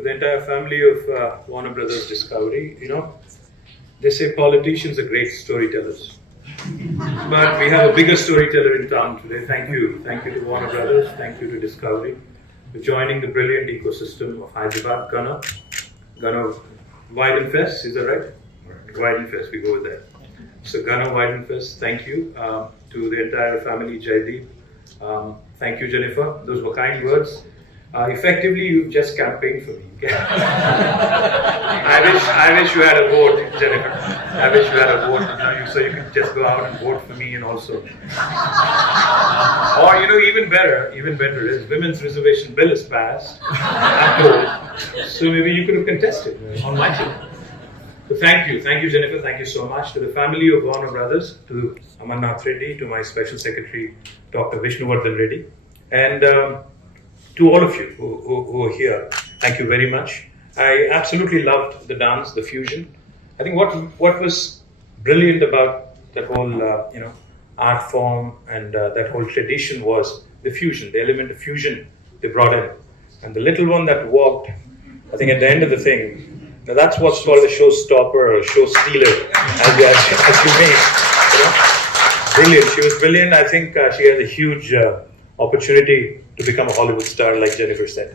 to the entire family of Warner Brothers Discovery. They say politicians are great storytellers. But we have a bigger storyteller in town today. Thank you. Thank you to Warner Brothers. Thank you to Discovery for joining the brilliant ecosystem of Hyderabad. Gunnar Weidenfest, is that right? Weidenfest, we go with that. So Gunnar Weidenfest, thank you. To the entire family, Jaideep. Thank you, Jennifer. Those were kind words. Effectively, you've just campaigned for me. I wish you had a vote, Jennifer. I wish you had a vote, so you could just go out and vote for me and also. Or even better is women's reservation bill is passed. I'm told. So maybe you could have contested on my team. So thank you, Jennifer. Thank you so much to the family of Warner Brothers, to Amarnath Reddy, to my special secretary, Dr. Vishnuvardhan Reddy, and to all of you who are here. Thank you very much. I absolutely loved the dance, the fusion. I think what was brilliant about that whole art form and that whole tradition was the fusion, the element of fusion they brought in, and the little one that walked. I think at the end of the thing. Now that's what's called a showstopper or a show stealer, as you may. Brilliant. She was brilliant. I think she has a huge opportunity to become a Hollywood star, like Jennifer said.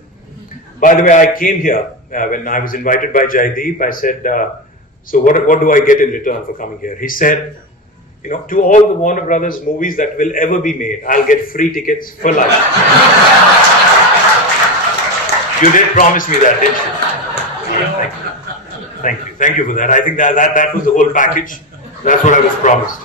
By the way, I came here when I was invited by Jaideep. I said, so what do I get in return for coming here? He said, to all the Warner Brothers movies that will ever be made, I'll get free tickets for life. You did promise me that, didn't you? Thank you for that. I think that was the whole package. That's what I was promised.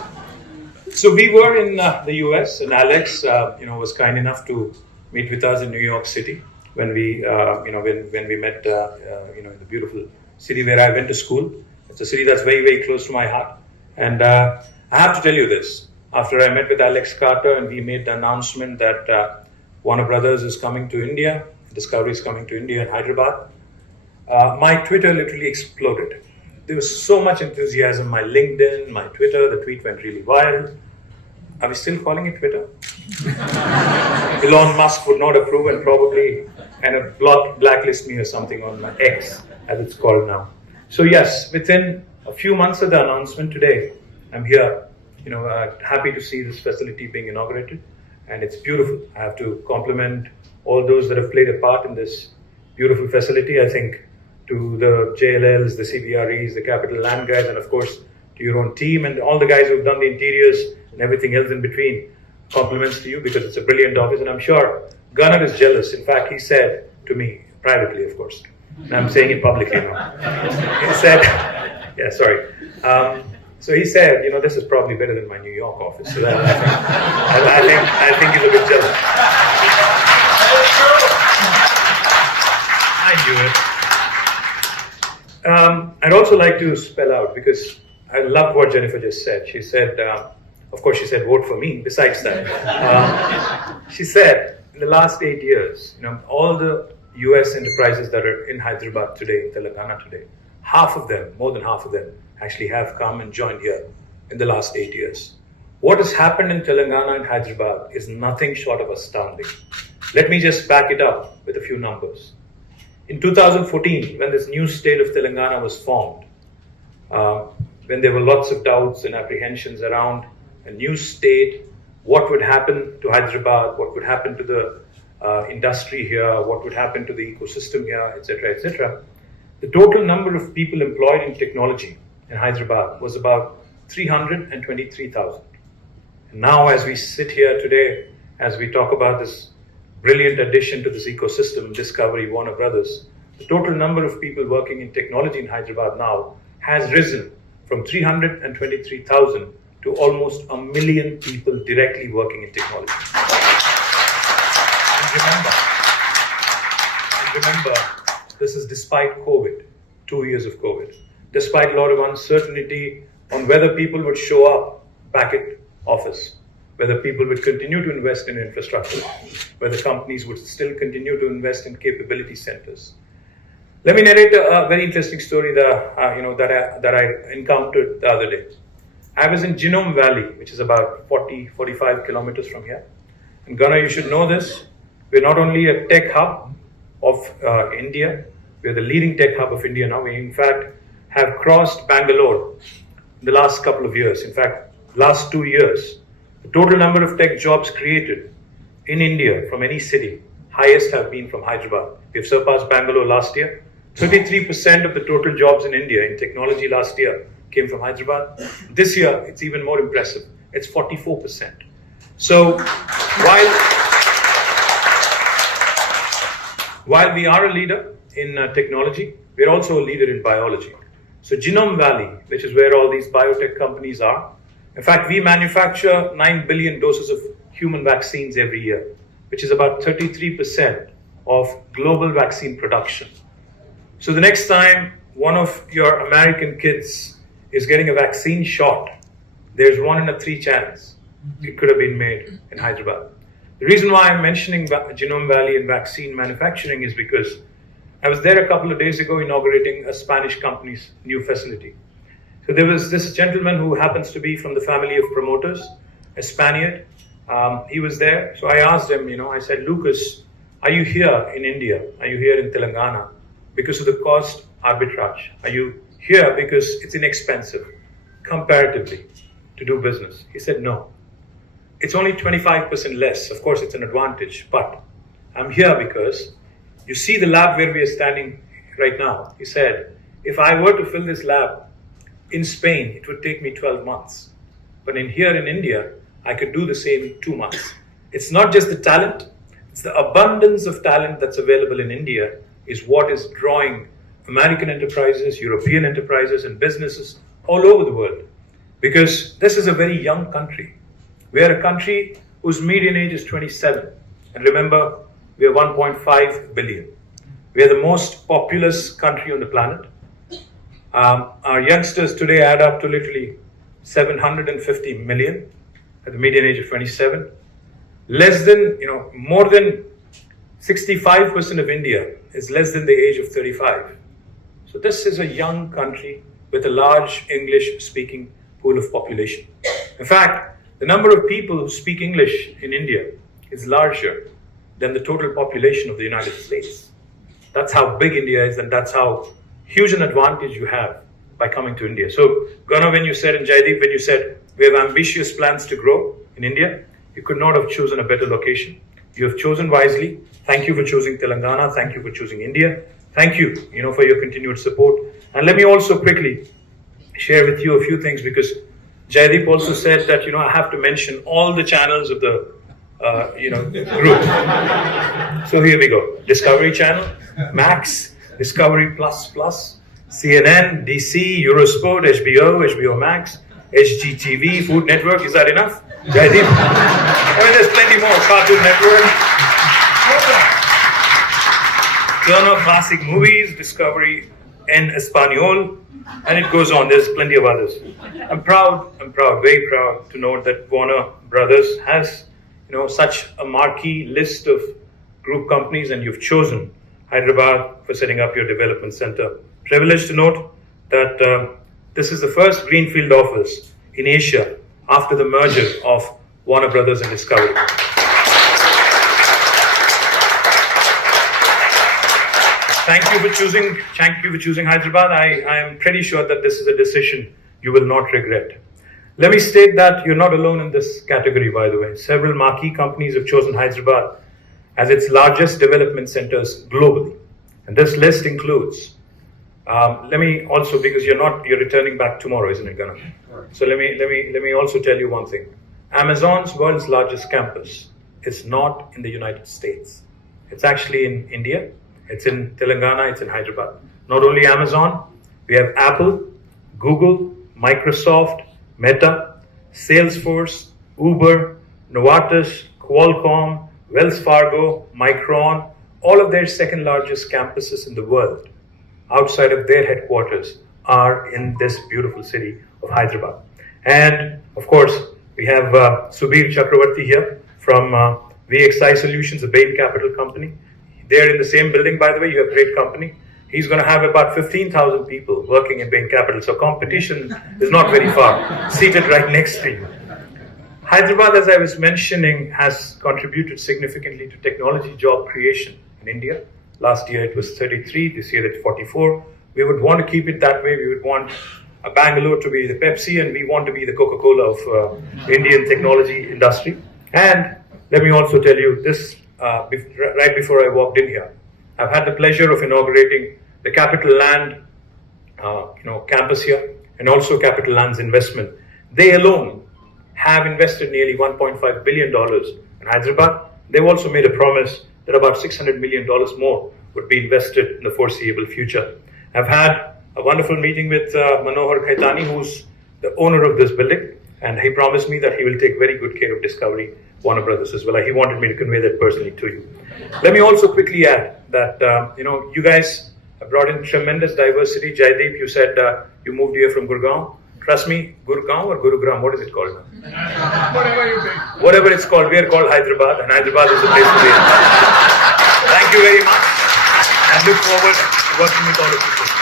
So we were in the US, and Alex, was kind enough to meet with us in New York City when we, when we met, in the beautiful city where I went to school. It's a city that's very, very close to my heart. And I have to tell you this: after I met with Alex Carter and we made the announcement that Warner Brothers is coming to India, Discovery is coming to India and Hyderabad. My Twitter literally exploded. There was so much enthusiasm. My LinkedIn, my Twitter, the tweet went really viral. Are we still calling it Twitter? Elon Musk would not approve and probably blacklist me or something on my X, as it's called now. So yes, within a few months of the announcement today, I'm here, happy to see this facility being inaugurated, and it's beautiful. I have to compliment all those that have played a part in this beautiful facility. I think to the JLLs, the CBREs, the Capital Land guys, and of course to your own team and all the guys who've done the interiors and everything else in between. Compliments to you because it's a brilliant office, and I'm sure Gunnar is jealous. In fact, he said to me, privately of course, and I'm saying it publicly now. He said, so he said, this is probably better than my New York office. So that, I think he's a bit jealous. I knew it. I'd also like to spell out, because I love what Jennifer just said. She said, of course, she said, vote for me. Besides that, she said, in the last 8 years, all the US enterprises that are in Hyderabad today, in Telangana today, more than half of them, actually have come and joined here in the last 8 years. What has happened in Telangana and Hyderabad is nothing short of astounding. Let me just back it up with a few numbers. In 2014, when this new state of Telangana was formed, when there were lots of doubts and apprehensions around a new state, what would happen to Hyderabad, what would happen to the industry here, what would happen to the ecosystem here, etc., etc., the total number of people employed in technology in Hyderabad was about 323,000. And now, as we sit here today, as we talk about this brilliant addition to this ecosystem, Discovery, Warner Brothers, the total number of people working in technology in Hyderabad now has risen from 323,000 to almost 1 million people directly working in technology. And remember, this is despite COVID, 2 years of COVID, despite a lot of uncertainty on whether people would show up back at office, whether people would continue to invest in infrastructure, whether companies would still continue to invest in capability centers. Let me narrate a very interesting story that I encountered the other day. I was in Genome Valley, which is about 45 kilometers from here. And Gunnar, you should know this. We're not only a tech hub of India, We are the leading tech hub of India now. We, in fact, have crossed Bangalore in the last couple of years. In fact, last 2 years, the total number of tech jobs created in India from any city, highest have been from Hyderabad. We have surpassed Bangalore last year. 33% of the total jobs in India in technology last year came from Hyderabad. This year, it's even more impressive. It's 44%. So while we are a leader in technology, we're also a leader in biology. So Genome Valley, which is where all these biotech companies are, in fact, we manufacture 9 billion doses of human vaccines every year, which is about 33% of global vaccine production. So the next time one of your American kids is getting a vaccine shot, there's 1 in 3 chance it could have been made in Hyderabad. The reason why I'm mentioning Genome Valley and vaccine manufacturing is because I was there a couple of days ago inaugurating a Spanish company's new facility. So there was this gentleman who happens to be from the family of promoters, a Spaniard. He was there. So I asked him, I said, Lucas, are you here in India? Are you here in Telangana because of the cost arbitrage? Are you here because it's inexpensive comparatively to do business? He said, no. It's only 25% less. Of course, it's an advantage, but I'm here because you see the lab where we are standing right now. He said, if I were to fill this lab in Spain, it would take me 12 months. But here in India, I could do the same in 2 months. It's not just the talent, it's the abundance of talent that's available in India is what is drawing American enterprises, European enterprises, and businesses all over the world. Because this is a very young country. We are a country whose median age is 27. And remember, we are 1.5 billion. We are the most populous country on the planet. Our youngsters today add up to literally 750 million at the median age of 27. More than 65% of India is less than the age of 35. So this is a young country with a large English-speaking pool of population. In fact, the number of people who speak English in India is larger than the total population of the United States. That's how big India is, and that's how huge an advantage you have by coming to India. So, Gana, when you said, and Jaideep, when you said, we have ambitious plans to grow in India, you could not have chosen a better location. You have chosen wisely. Thank you for choosing Telangana. Thank you for choosing India. Thank you, for your continued support. And let me also quickly share with you a few things, because Jaideep also said that, I have to mention all the channels of the, group. So here we go. Discovery Channel, Max, Discovery Plus Plus, CNN, DC, Eurosport, HBO Max, HGTV, Food Network. Is that enough? Jaideep? There's plenty more. Cartoon Network, Turner Classic Movies, Discovery en Espanol, and it goes on. There's plenty of others. I'm proud, very proud to note that Warner Brothers has, such a marquee list of group companies, and you've chosen Hyderabad for setting up your development center. Privileged to note that this is the first greenfield office in Asia after the merger of Warner Brothers and Discovery. Thank you for choosing Hyderabad. I am pretty sure that this is a decision you will not regret. Let me state that you're not alone in this category, by the way. Several marquee companies have chosen Hyderabad as its largest development centers globally. And this list includes, let me also, because you're returning back tomorrow, isn't it, Gana? So let me also tell you one thing. Amazon's world's largest campus is not in the United States. It's actually in India. It's in Telangana, it's in Hyderabad. Not only Amazon, we have Apple, Google, Microsoft, Meta, Salesforce, Uber, Novartis, Qualcomm, Wells Fargo, Micron, all of their second largest campuses in the world outside of their headquarters are in this beautiful city of Hyderabad. And of course, we have Subir Chakravarti here from VXI Solutions, a Bain Capital company. They're in the same building, by the way. You have great company. He's going to have about 15,000 people working in Bain Capital. So competition is not very far, seated right next to you. Hyderabad, as I was mentioning, has contributed significantly to technology job creation in India. Last year it was 33. This year it's 44. We would want to keep it that way. We would want Bangalore to be the Pepsi, and we want to be the Coca-Cola of Indian technology industry. And let me also tell you this, right before I walked in here, I've had the pleasure of inaugurating the Capital Land campus here, and also Capital Land's investment. They alone have invested nearly $1.5 billion in Hyderabad. They've also made a promise that about $600 million more would be invested in the foreseeable future. I've had a wonderful meeting with Manohar Khaitani, who's the owner of this building, and he promised me that he will take very good care of Discovery Warner Brothers as well. He wanted me to convey that personally to you. Let me also quickly add that, you guys have brought in tremendous diversity. Jaideep, you said you moved here from Gurgaon. Trust me, Gurgaon or Gurugram, what is it called now? Whatever you think. Whatever it's called, we are called Hyderabad, and Hyderabad is the place to be. Thank you very much, and look forward to working with all of you.